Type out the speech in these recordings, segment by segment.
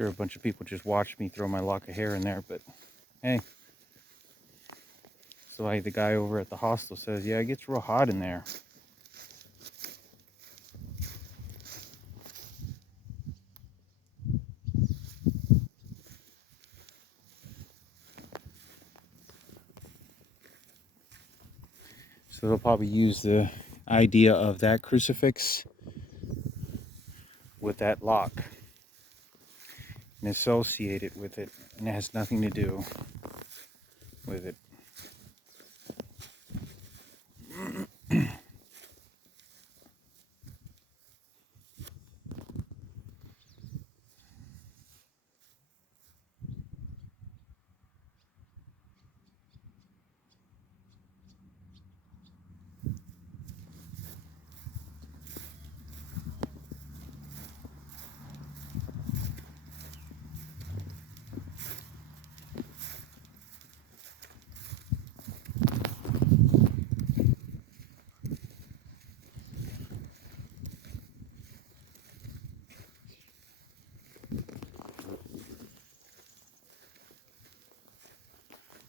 sure a bunch of people just watched me throw my lock of hair in there, but hey. So like the guy over at the hostel says, yeah, it gets real hot in there. So they'll probably use the idea of that crucifix with that lock and associate it with it, and it has nothing to do with it.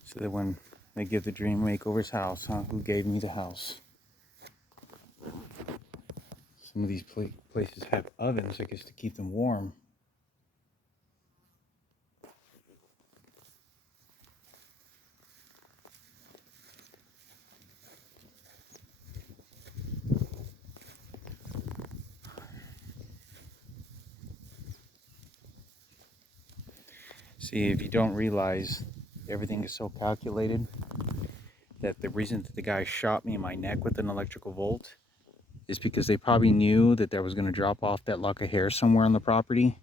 So that when they give the dream makeover's house, huh? Who gave me the house? Some of these places have ovens, I guess, to keep them warm. See, if you don't realize everything is so calculated, that the reason that the guy shot me in my neck with an electrical volt is because they probably knew that there was going to drop off that lock of hair somewhere on the property.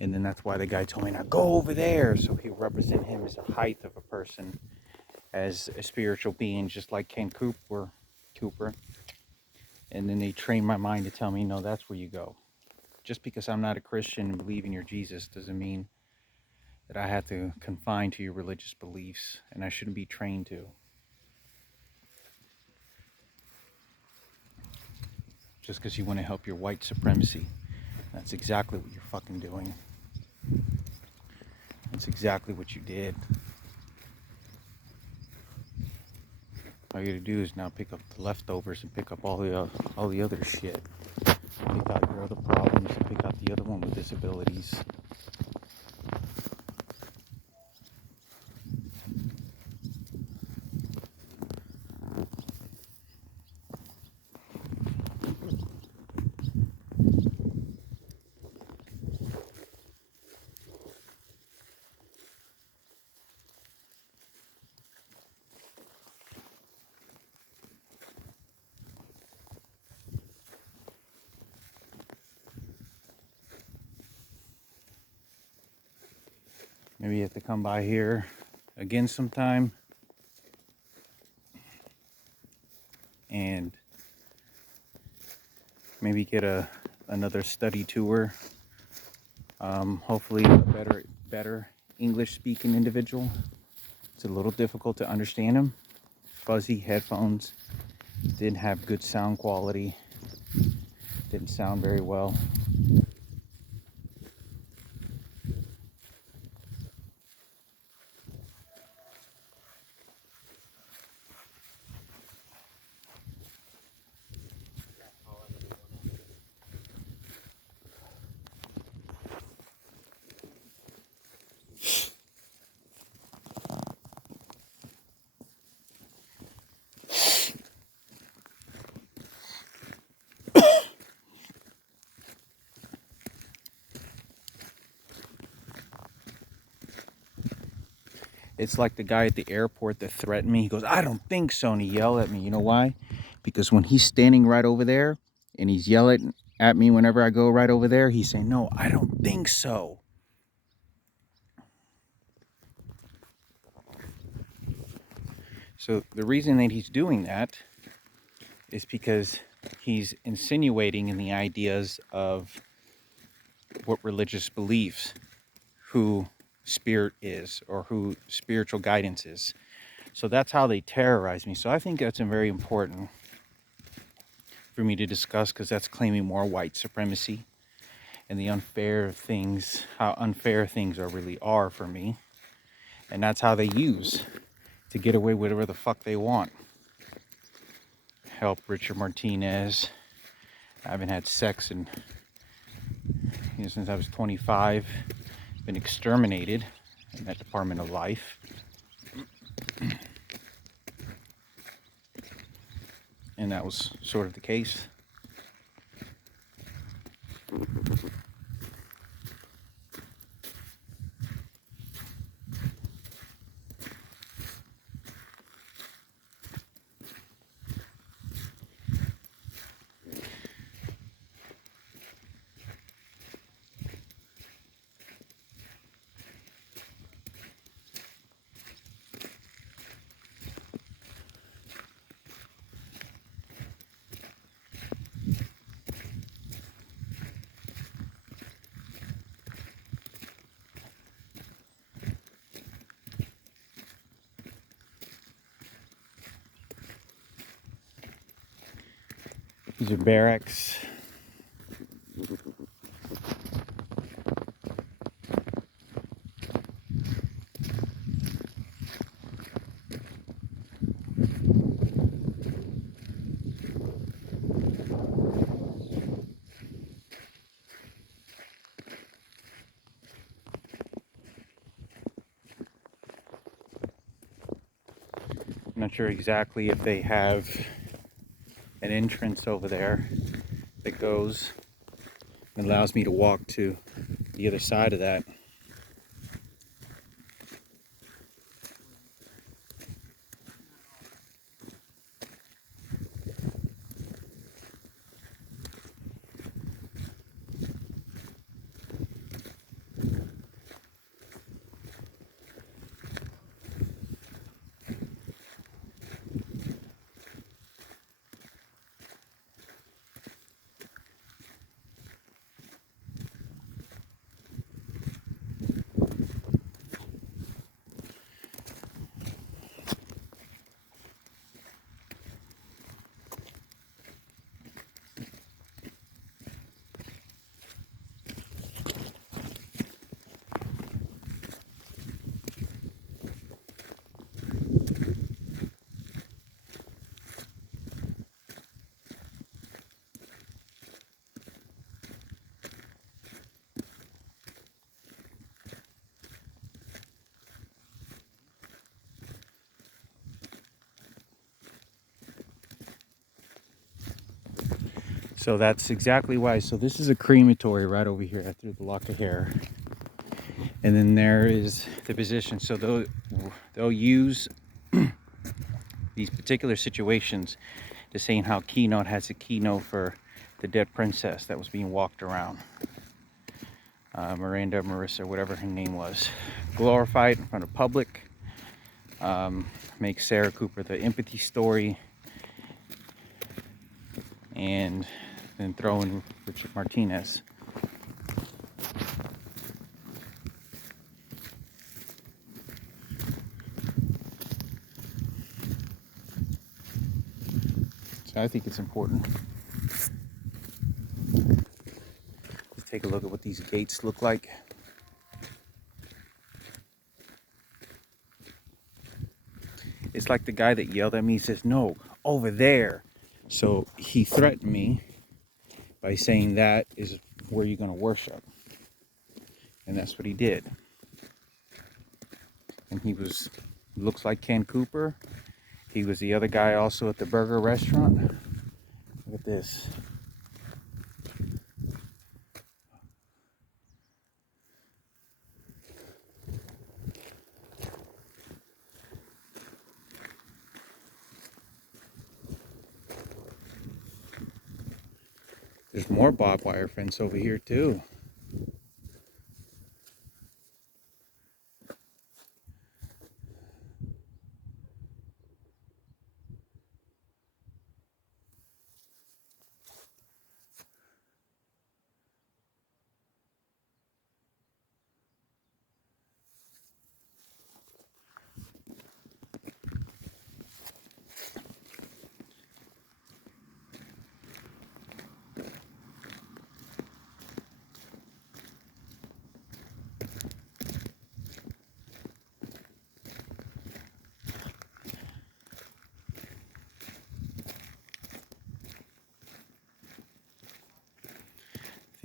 And then that's why the guy told me, now go over there. So he represent him as a height of a person, as a spiritual being, just like Ken Cooper. And then they trained my mind to tell me, no, that's where you go. Just because I'm not a Christian and believe in your Jesus doesn't mean that I have to confine to your religious beliefs, and I shouldn't be trained to. Just because you want to help your white supremacy. That's exactly what you're fucking doing. That's exactly what you did. All you gotta do is now pick up the leftovers and pick up all the other shit. Pick out your other problems and pick out the other one with disabilities. Maybe you have to come by here again sometime and maybe get another study tour. Hopefully a better English speaking individual. It's a little difficult to understand him. Fuzzy headphones, didn't have good sound quality, didn't sound very well. It's like the guy at the airport that threatened me. He goes, I don't think so. And he yelled at me. You know why? Because when he's standing right over there and he's yelling at me whenever I go right over there, he's saying, no, I don't think so. So the reason that he's doing that is because he's insinuating in the ideas of what religious beliefs, who spirit is, or who spiritual guidance is. So that's how they terrorize me. So I think that's very important for me to discuss, because that's claiming more white supremacy. and the unfair things, how unfair things really are for me. And that's how they use to get away with whatever the fuck they want. Help Richard Martinez. I haven't had sex in, since I was 25. Been exterminated in that Department of Life. And that was sort of the case. These are barracks. I'm not sure exactly if they have an entrance over there that goes and allows me to walk to the other side of that. So that's exactly why. So this is a crematory right over here. I threw the lock of hair. And then there is the position. So they'll use these particular situations to saying how Keynote has a keynote for the dead princess that was being walked around. Miranda, Marissa, whatever her name was. Glorified in front of public. Make Sarah Cooper the empathy story. And then throw in Richard Martinez. So I think it's important. Let's take a look at what these gates look like. It's like the guy that yelled at me. He says, "No, over there." So he threatened me by saying that is where you're going to worship. And that's what he did. And he looks like Ken Cooper. He was the other guy also at the burger restaurant. Look at this. There's more barbed wire fence over here too.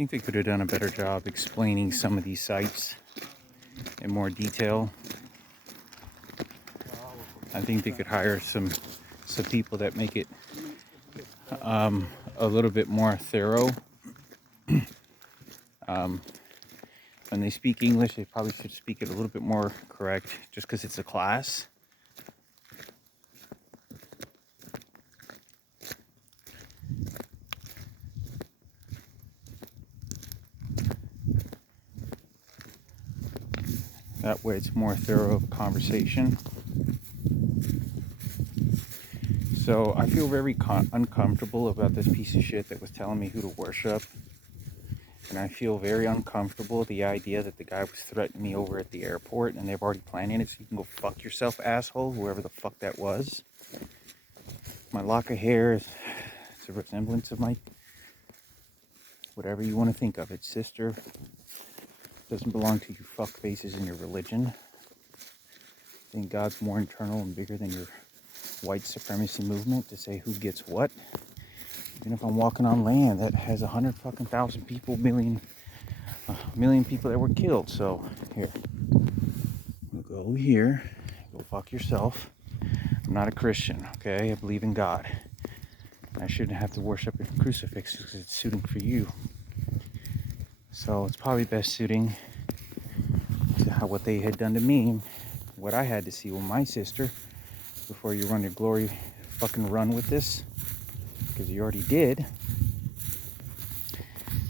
think they could have done a better job explaining some of these sites in more detail. I think they could hire some people that make it a little bit more thorough. When they speak English, they probably should speak it a little bit more correct, just because it's a class. That way it's more thorough of a conversation. So I feel very uncomfortable about this piece of shit that was telling me who to worship. And I feel very uncomfortable with the idea that the guy was threatening me over at the airport and they've already planned it, so you can go fuck yourself, asshole, whoever the fuck that was. My lock of hair is a resemblance of my, whatever you want to think of it, sister. Doesn't belong to you fuck faces in your religion. I think God's more internal and bigger than your white supremacy movement to say who gets what. Even if I'm walking on land that has 100,000 people, million people that were killed. So here, we'll go over here, go fuck yourself. I'm not a Christian, okay? I believe in God. I shouldn't have to worship a crucifix because it's suiting for you. So it's probably best suiting to what they had done to me, what I had to see with my sister before you run your glory fucking run with this, because you already did.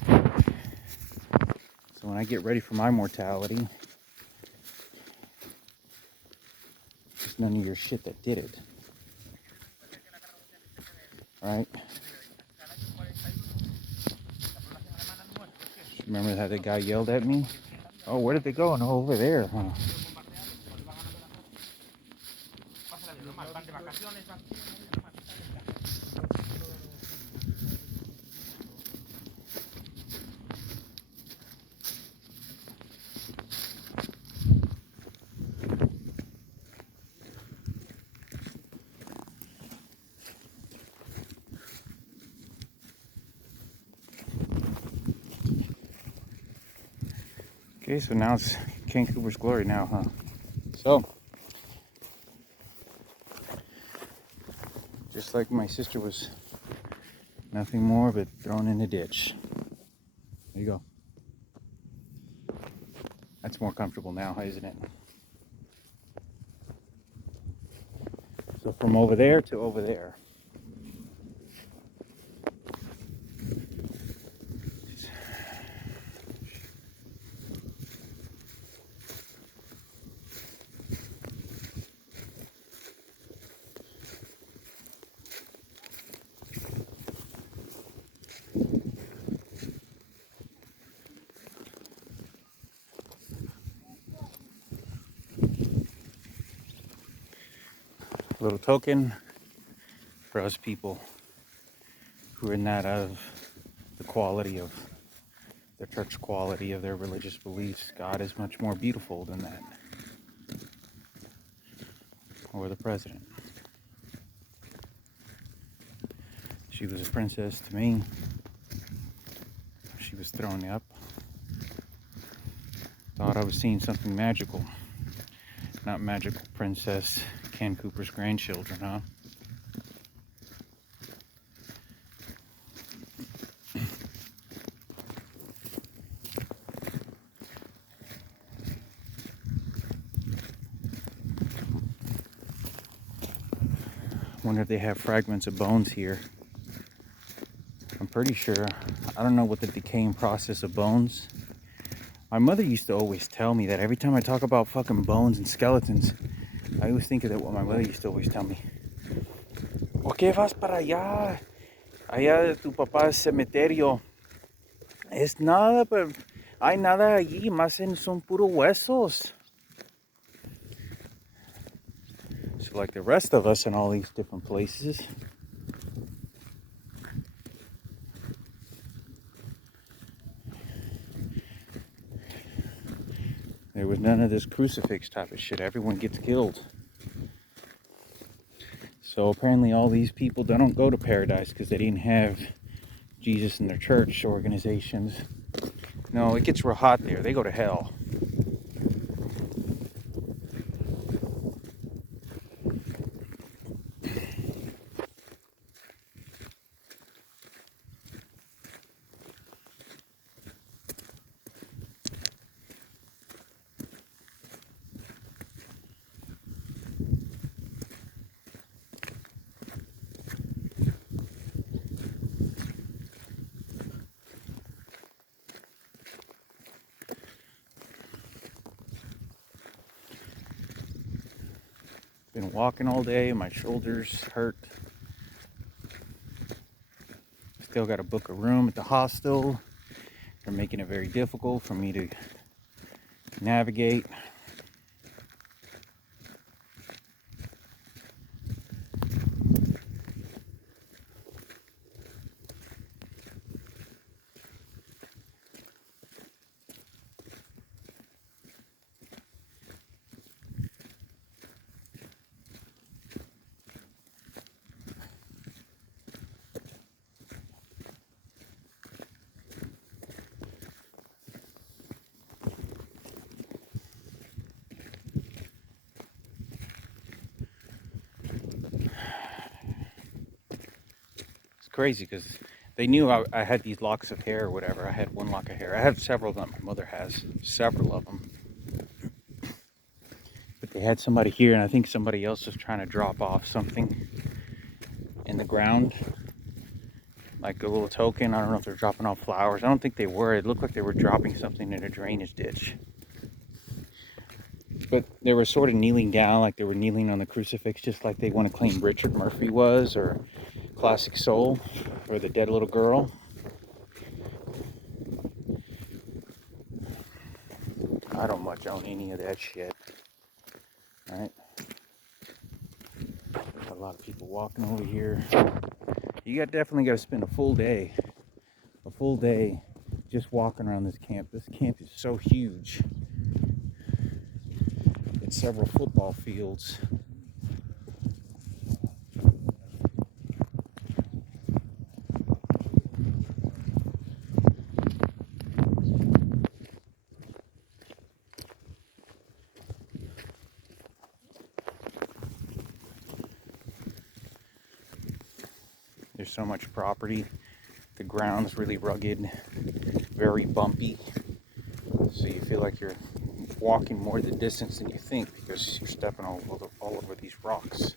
So when I get ready for my mortality, it's none of your shit that did it. Right? Remember how the guy yelled at me? Oh, where did they go? No, over there, huh? Okay, so now it's King Cooper's glory now, huh? So, just like my sister was nothing more but thrown in a ditch. There you go. That's more comfortable now, isn't it? So from over there to over there. A little token for us people who are not of the quality of the church quality of their religious beliefs. God is much more beautiful than that. Or the president. She was a princess to me. She was thrown up. Thought I was seeing something magical. Not magical princess Ken Cooper's grandchildren, huh? Wonder if they have fragments of bones here. I'm pretty sure. I don't know what the decaying process of bones. My mother used to always tell me that every time I talk about fucking bones and skeletons, I always think of that what my mother used to always tell me. ¿Por qué vas para allá? Allá de tu papá cementerio. Es nada, pero hay nada allí, más son puro huesos. So like the rest of us in all these different places, there was none of this crucifix type of shit. Everyone gets killed. So apparently all these people, they don't go to paradise because they didn't have Jesus in their church organizations. No, it gets real hot there. They go to hell. Been walking all day, my shoulders hurt. Still got to book a room at the hostel. They're making it very difficult for me to navigate. Crazy because they knew I had these locks of hair or whatever. I had one lock of hair. I have several of them. My mother has several of them. But they had somebody here, and I think somebody else was trying to drop off something in the ground, like a little token. I don't know if they're dropping off flowers. I don't think they were. It looked like they were dropping something in a drainage ditch. But they were sort of kneeling down, like they were kneeling on the crucifix, just like they want to claim Richard Murphy was, or Classic Soul, or the dead little girl. I don't much own any of that shit. Right? A lot of people walking over here. You definitely got to spend a full day just walking around this camp. This camp is so huge. It's several football fields. There's so much property. The ground's really rugged, very bumpy. So you feel like you're walking more the distance than you think because you're stepping all over these rocks.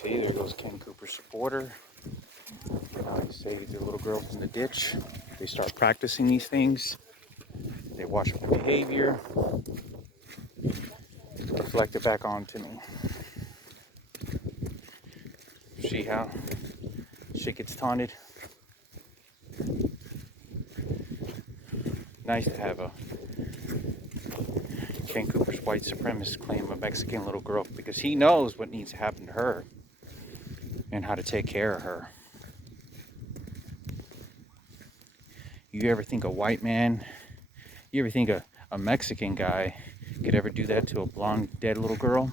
See, there goes Ken Cooper's supporter. Now they save the little girl from the ditch. They start practicing these things. They watch their behavior, reflect it back onto me. See how shit gets taunted? Nice to have a Ken Cooper's white supremacist claim a Mexican little girl because he knows what needs to happen to her and how to take care of her. You ever think a white man, you ever think a Mexican guy could ever do that to a blonde dead little girl?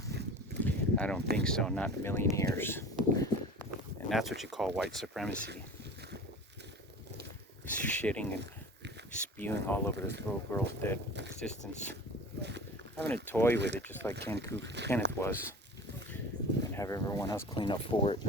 I don't think so, not in a million years. And that's what you call white supremacy. Shitting and spewing all over this little girl's dead existence. Having a toy with it just like Kenneth was. And have everyone else clean up for it.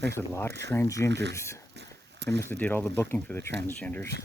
There's a lot of transgenders. They must have did all the booking for the transgenders.